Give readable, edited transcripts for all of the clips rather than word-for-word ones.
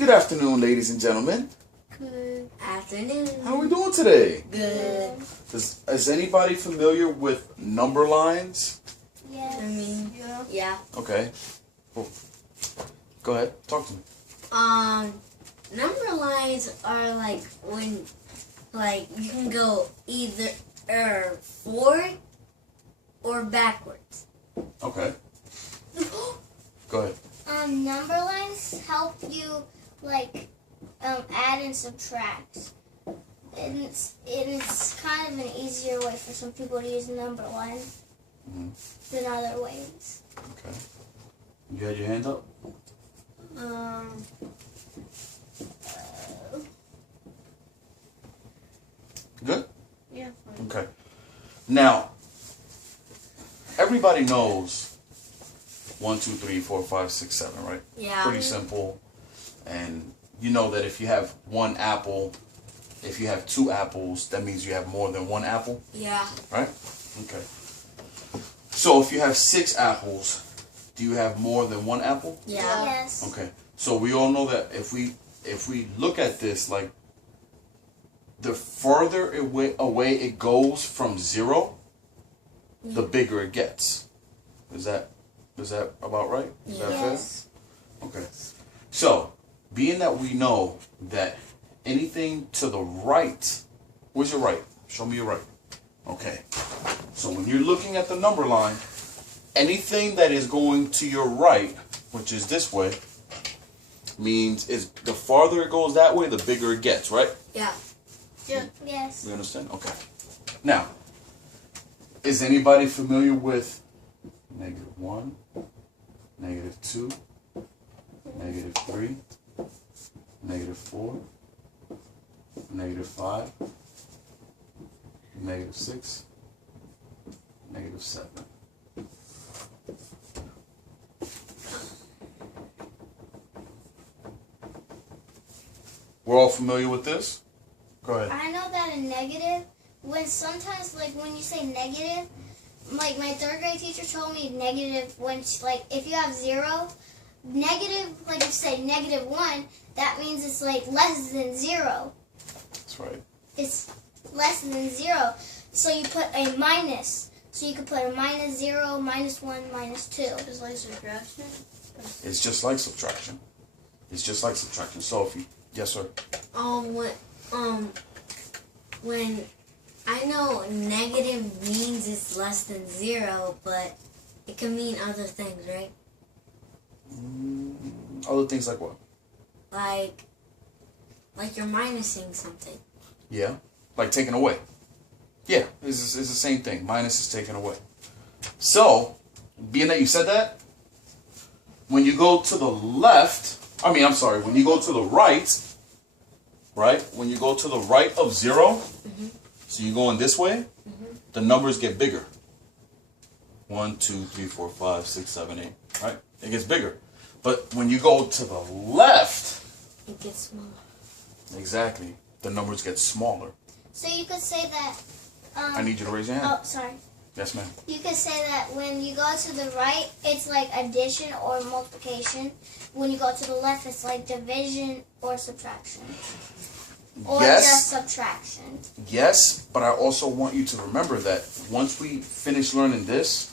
Good afternoon, ladies and gentlemen. Good afternoon. How are we doing today? Good. Is anybody familiar with number lines? Yes. Yeah. Okay. Well, go ahead. Talk to me. Number lines are like when, you can go either forward or backwards. Okay. Go ahead. Number lines help you add and subtract. And it's kind of an easier way for some people to use number line than other ways. Okay. You had your hand up? Good? Yeah. Okay. Now, everybody knows 1, 2, 3, 4, 5, 6, 7, right? Yeah. Pretty simple. And you know that if you have one apple, if you have two apples, that means you have more than one apple, Yeah. right? Okay. So if you have 6 apples, do you have more than one apple? Yeah. Yes. Okay. So we all know that if we look at this, like, the further away it goes from 0, the bigger it gets. Is that about right? Is that Yes. fair? Okay. So, being that we know that anything to the right, where's your right? Show me your right. Okay. So when you're looking at the number line, anything that is going to your right, which is this way, means the farther it goes that way, the bigger it gets, right? Yeah. Yes. You understand? Okay. Now, is anybody familiar with -1, -2, -3, -4, -5, -6, -7? We're all familiar with this? Go ahead. I know that a negative, when sometimes, when you say negative, my 3rd grade teacher told me negative when, if you have 0, negative, if you say -1, that means it's, less than 0. That's right. It's less than 0. So you put a minus. So you could put a -0, -1, -2. It's like subtraction. It's just like subtraction. It's just like subtraction. So if you, yes, sir. When I know negative means it's less than 0, but it can mean other things, right? Other things like what? Like you're minusing something. Yeah, like taken away. Yeah, it's the same thing. Minus is taken away. So, being that you said that, when you go to the left, when you go to the right, right? When you go to the right of 0, so you're going this way, the numbers get bigger. 1, 2, 3, 4, 5, 6, 7, 8, right? It gets bigger. But when you go to the left, It gets smaller. exactly, the numbers get smaller. So you could say that. I need you to raise your hand. Oh, sorry. Yes, ma'am. You could say that when you go to the right, it's like addition or multiplication. When you go to the left, it's like division or subtraction. Or Yes. just subtraction. Yes, but I also want you to remember that once we finish learning this,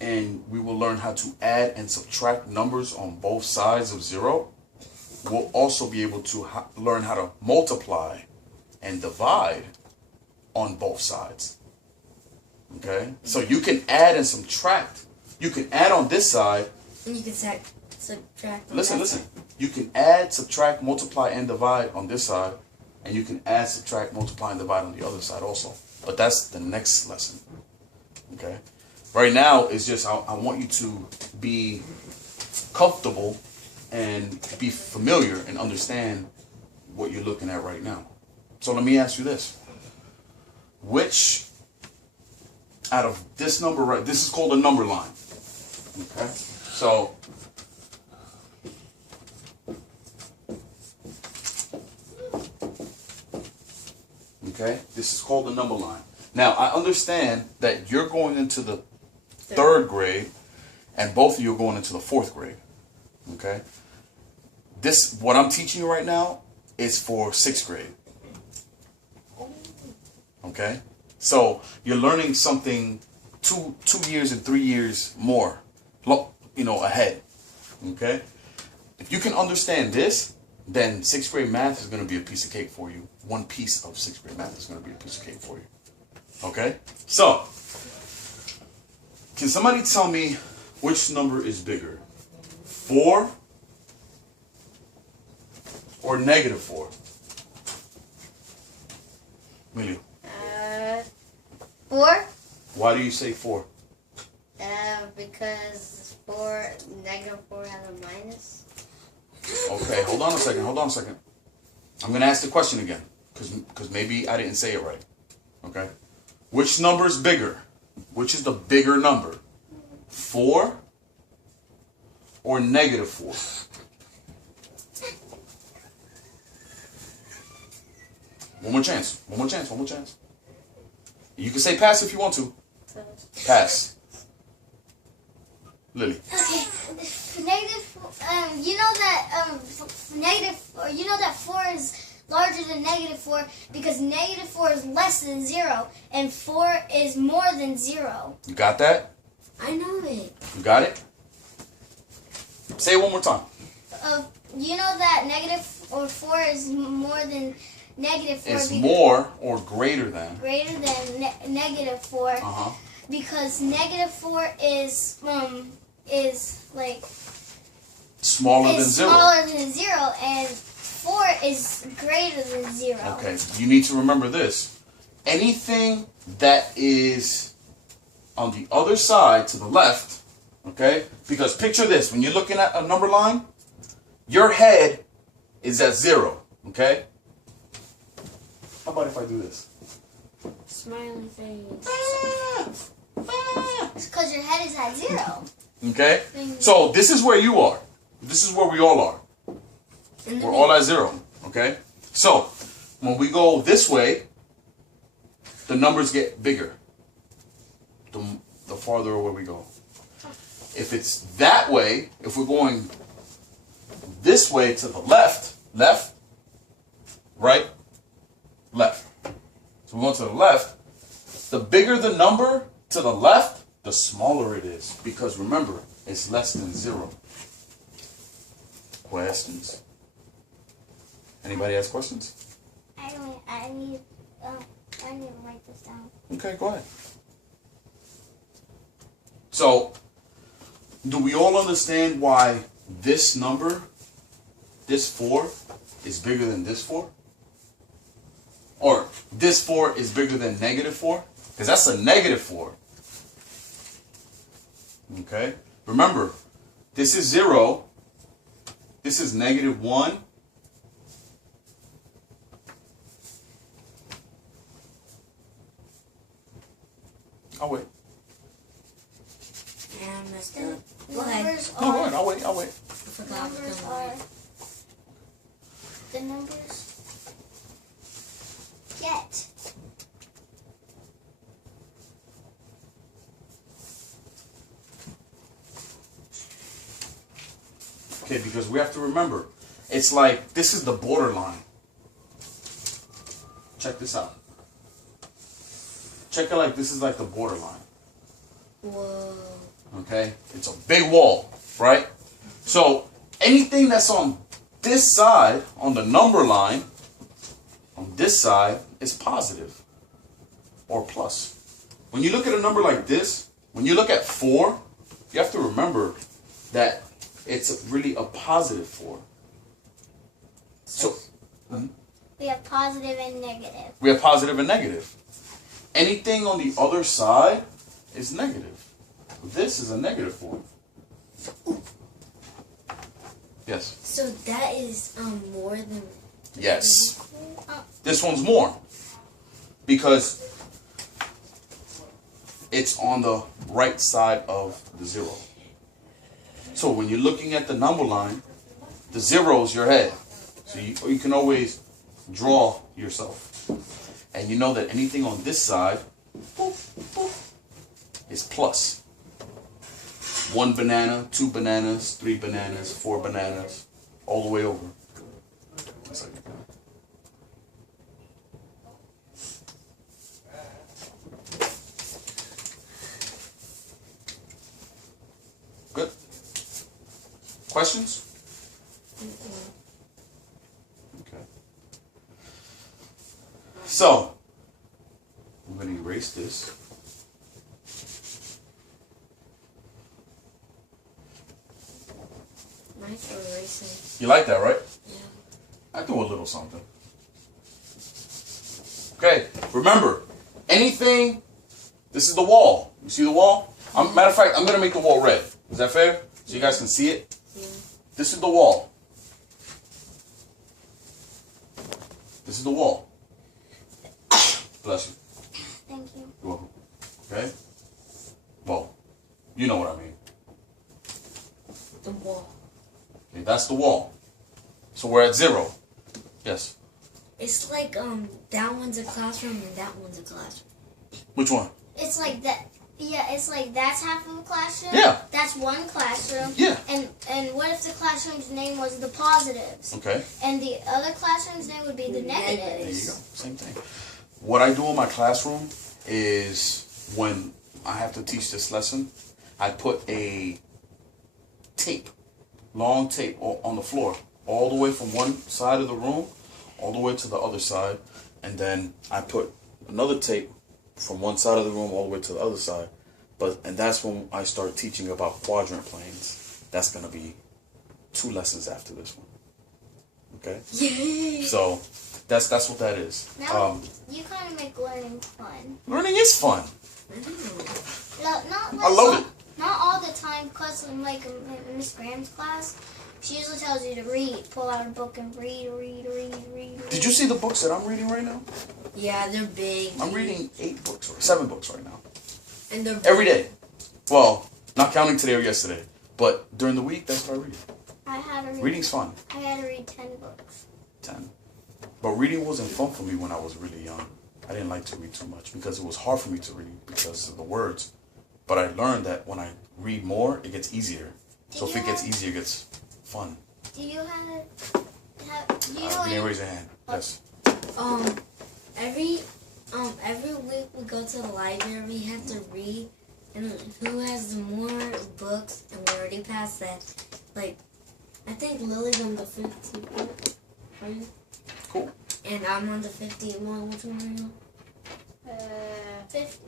and we will learn how to add and subtract numbers on both sides of 0, we'll also be able to learn how to multiply and divide on both sides. Okay? So you can add and subtract. You can add on this side. And you can subtract. on Listen. that side. You can add, subtract, multiply, and divide on this side. And you can add, subtract, multiply, and divide on the other side also. But that's the next lesson. Okay? Right now, it's just I want you to be comfortable and be familiar and understand what you're looking at right now. So let me ask you this. Which out of this number, right, this is called a number line. Okay? So okay, this is called the number line. Now, I understand that you're going into the 3rd grade, and both of you are going into the 4th grade. Okay? this, what I'm teaching you right now, is for 6th grade. Okay? So you're learning something 2 years and 3 years more, ahead. Okay? If you can understand this, then 6th grade math is going to be a piece of cake for you. One piece of 6th grade math is going to be a piece of cake for you. Okay? So, can somebody tell me which number is bigger? 4 or negative 4? Emilio. 4. Why do you say 4? Because negative 4 has a minus. Okay, hold on a second. I'm going to ask the question again, because maybe I didn't say it right. Okay? Which number is bigger? Which is the bigger number? 4 or negative 4? One more chance. You can say pass if you want to. Pass. Lily. Okay, negative. You know that 4 is larger than negative 4 because negative 4 is less than 0 and 4 is more than 0. You got that? I know it. You got it? Say it one more time. You know that negative or 4 is more than negative 4. Is more or greater than? Greater than negative 4. Uh-huh. Because negative 4 is like Smaller than 0. Smaller than 0, and 4 is greater than 0. Okay, you need to remember this. Anything that is on the other side to the left, okay? Because picture this, when you're looking at a number line, your head is at 0, okay? How about if I do this? Smiling face. It's because your head is at 0. Okay? So this is where you are. This is where we all are. We're all at 0, okay? So, when we go this way, the numbers get bigger. The farther away we go. If it's that way, if we're going this way to the left, right, left. So we're going to the left. The bigger the number to the left, the smaller it is. Because remember, it's less than 0. Questions? Anybody has questions? I need to write this down. Okay, go ahead. So, do we all understand why this number, this 4, is bigger than this 4? Or this 4 is bigger than negative 4? Because that's a negative 4. Okay? Remember, this is 0. This is negative 1. I'll wait. Yeah, I messed up. Go ahead. Numbers No, go are ahead. I'll wait. I forgot to numbers come are on. the numbers get. Okay, because we have to remember, it's like, this is the borderline. Check this out. Check it like this is like the borderline. Whoa. Okay? It's a big wall, right? So, anything that's on this side, on the number line, on this side, is positive or plus. When you look at a number like this, when you look at 4, you have to remember that it's really a positive 4. So, We have positive and negative. we have positive and negative. Anything on the other side is negative. This is a negative 4. Yes. So that is more than. Yes. This one's more. Because it's on the right side of the 0. So when you're looking at the number line, the 0 is your head. So you can always draw yourself. And you know that anything on this side is plus. 1 banana, 2 bananas, 3 bananas, 4 bananas, all the way over. One second. Good. Questions? Okay. So, I'm going to erase this. Nice erasing. You like that, right? Yeah. I do a little something. Okay, remember, anything, this is the wall. You see the wall? Matter of fact, I'm going to make the wall red. Is that fair? So you guys can see it? Yeah. This is the wall. This is the wall. Bless you. Thank you. You're welcome. Okay? Well, you know what I mean. The wall. Okay, that's the wall. So we're at 0. Yes. It's like that one's a classroom and that one's a classroom. Which one? It's like that. Yeah, it's like that's half of a classroom. Yeah. That's one classroom. Yeah. And what if the classroom's name was the positives? Okay. And the other classroom's name would be the There you go. negatives. Same thing. What I do in my classroom is when I have to teach this lesson, I put a tape, long tape on the floor, all the way from one side of the room, all the way to the other side. And then I put another tape from one side of the room all the way to the other side. And that's when I start teaching about quadrant planes. That's going to be 2 lessons after this one. Okay? Yay! So that's what that is. Now you kind of make learning fun. Learning is fun. No, not like I love it. Not all the time, because in like Miss Graham's class, she usually tells you to read, pull out a book and read. Did you see the books that I'm reading right now? Yeah, they're big. I'm reading 7 books right now. And they're Every day. Well, not counting today or yesterday. But during the week, that's what I read. I had to read. Reading's fun. I had to read 10 books. 10. But reading wasn't fun for me when I was really young. I didn't like to read too much because it was hard for me to read because of the words. But I learned that when I read more, it gets easier. So if it gets easier, it gets fun. Do you have do you know You any, didn't raise your hand. Yes. every week we go to the library, we have to read, and who has more books, and we already passed that. Like, I think Lily's on the 50th book, right? Cool. And I'm on the 50th one. Which one are you on? 50?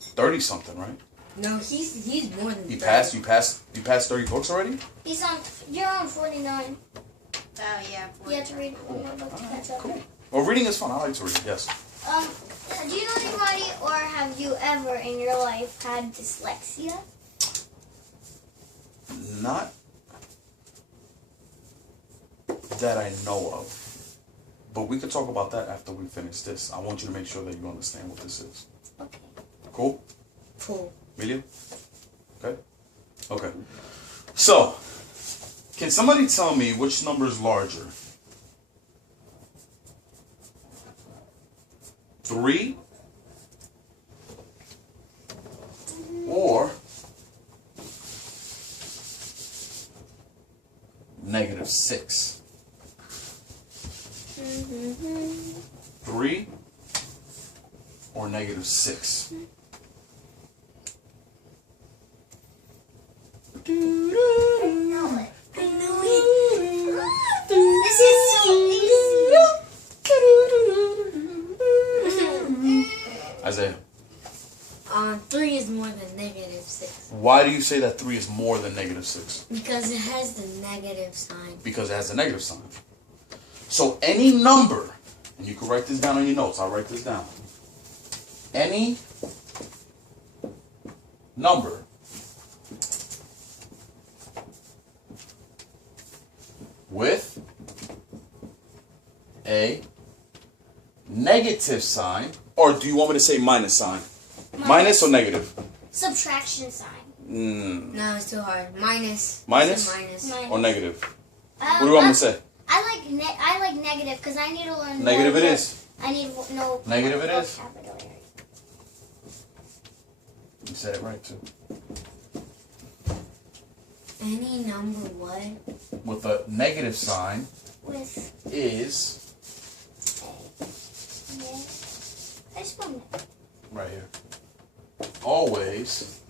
30 something, right? No, he's more than You 30. passed 30 books already? You're on 49. Oh yeah. You have to read one more book to catch up. Cool. Well, reading is fun. I like to read, yes. Do you know anybody, or have you ever in your life had dyslexia? Not that I know of. But we could talk about that after we finish this. I want you to make sure that you understand what this is. Okay. Cool? Cool. Emilio? Okay? Okay. So, can somebody tell me which number is larger? 3 or -6? 3 or -6? I know it. This is so easy. Isaiah, 3 is more than -6 why do you say that 3 is more than -6? because it has the negative sign. Because it has a negative sign. So any number, and you can write this down on your notes, I'll write this down. Any number with a negative sign, or do you want me to say minus sign? Minus or negative? Subtraction sign. No, it's too hard. Minus. Minus? Minus. Minus. Or negative? What do you want me to say? I like negative because I need to learn. Negative more it wo- is. I need no. Negative it is. vocabulary. You said it right too. Any number what? with a negative sign With is I just want it. right here. Always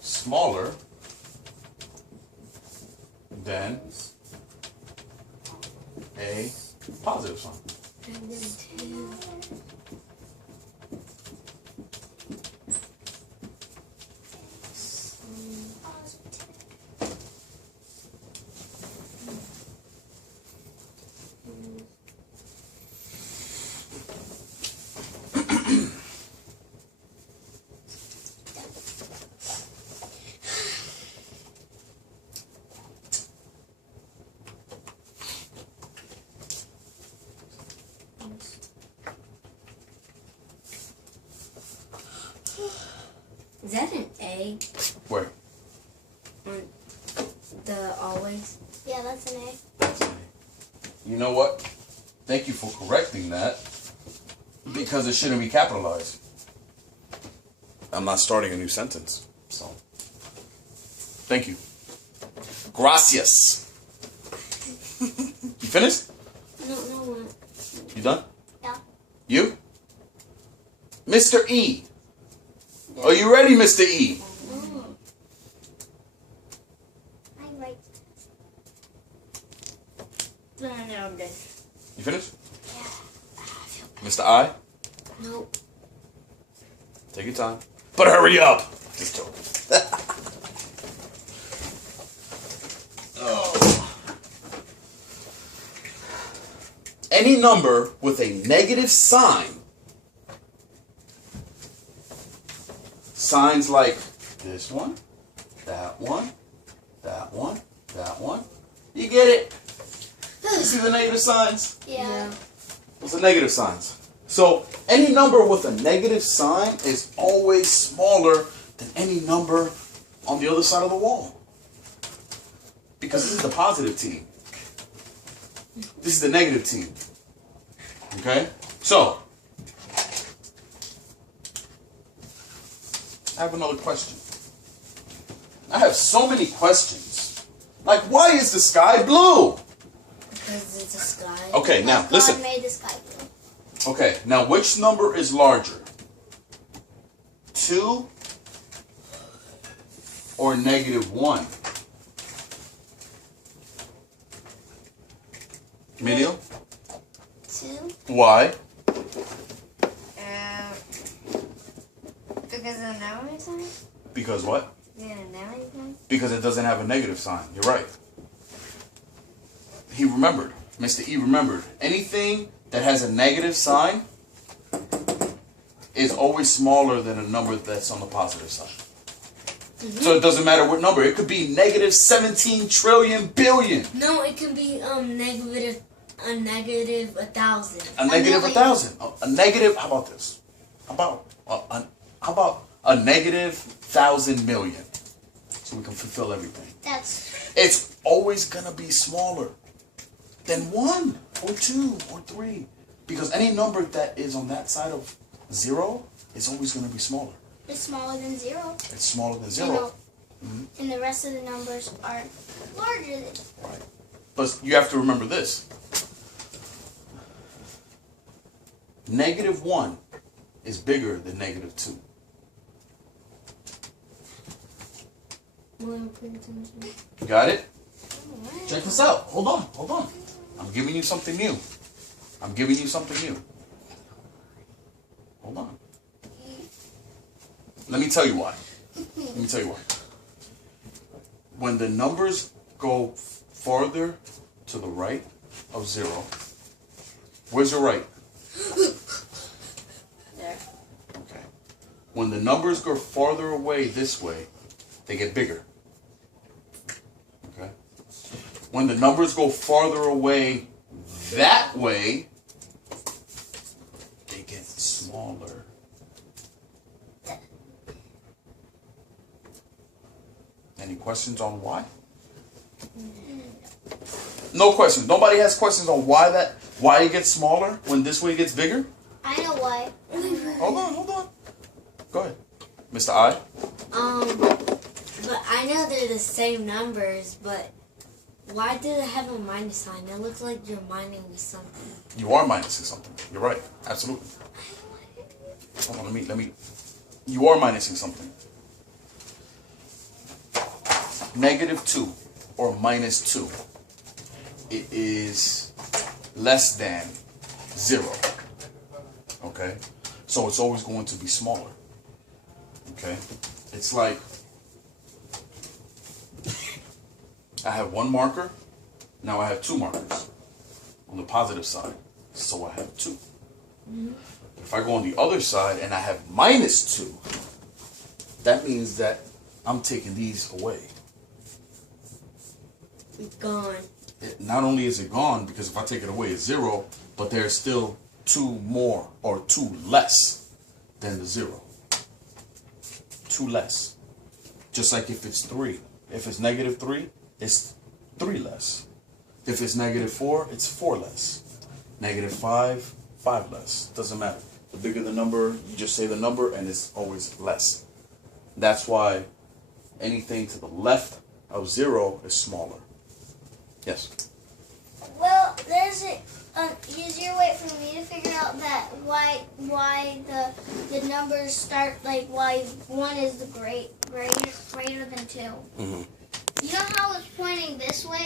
smaller than a positive sign. -2. Is that an A Where? on the always? Yeah, that's an A. You know what? Thank you for correcting that. Because it shouldn't be capitalized. I'm not starting a new sentence. So, thank you. Gracias. You finished? I don't know what. You done? Yeah. You? Mr. E. Are you ready, Mr. E? Oh, I write. You finished? Yeah. Mr. I? nope. Take your time. But hurry up! Just joking. Oh. Any number with a negative sign, signs like this one, that one, that one, that one. You get it? You see the negative signs? Yeah. What's the negative signs? So any number with a negative sign is always smaller than any number on the other side of the wall. Because this is the positive team. This is the negative team. Okay? So, I have another question. I have so many questions. Like, why is the sky blue? Because it's a sky. Okay, now, God listen. made the sky blue. Okay, now which number is larger? 2 or -1? Emilio? 2. Why? Because of the negative sign? Because what? Yeah, negative sign? Because it doesn't have a negative sign. You're right. He remembered. Mr. E remembered. Anything that has a negative sign is always smaller than a number that's on the positive side. So it doesn't matter what number. It could be -17 trillion billion. No, it can be negative 1,000. A negative million. 1,000. A negative. How about this? How about a negative 1,000 million? So we can fulfill everything. That's It's always gonna be smaller than 1 or 2 or 3, because any number that is on that side of 0 is always gonna be smaller. it's smaller than 0. It's smaller than And 0. and the rest of the numbers are larger than. Right. But you have to remember this. -1 is bigger than -2. You got it? Check this out. Hold on. I'm giving you something new. Hold on. Let me tell you why. When the numbers go farther to the right of 0, where's your right? There. Okay. When the numbers go farther away this way, they get bigger. Okay. When the numbers go farther away that way, they get smaller. Any questions on why? No questions. Nobody has questions on why it gets smaller when this way gets bigger? I know why. Hold on. Go ahead. Mr. I, I know they're the same numbers, but why do they have a minus sign? It looks like you're minusing something. You are minusing something. You're right. Absolutely. Hold on, let me. You are minusing something. -2 or -2. It is less than 0. Okay? So it's always going to be smaller. Okay? It's like I have one marker, now I have 2 markers on the positive side, so I have 2. If I go on the other side and I have -2, that means that I'm taking these away. It's gone. Not only is it gone, because if I take it away, it's 0, but there's still 2 more or 2 less than the 0. 2 less. Just like if it's 3. If it's -3, it's 3 less. If it's -4, it's 4 less. -5, 5 less. Doesn't matter. The bigger the number, you just say the number and it's always less. That's why anything to the left of 0 is smaller. Yes. Well, there's an easier way for me to figure out that why the numbers start like why 1 is the greater than 2. Mm-hmm. You know how it's pointing this way?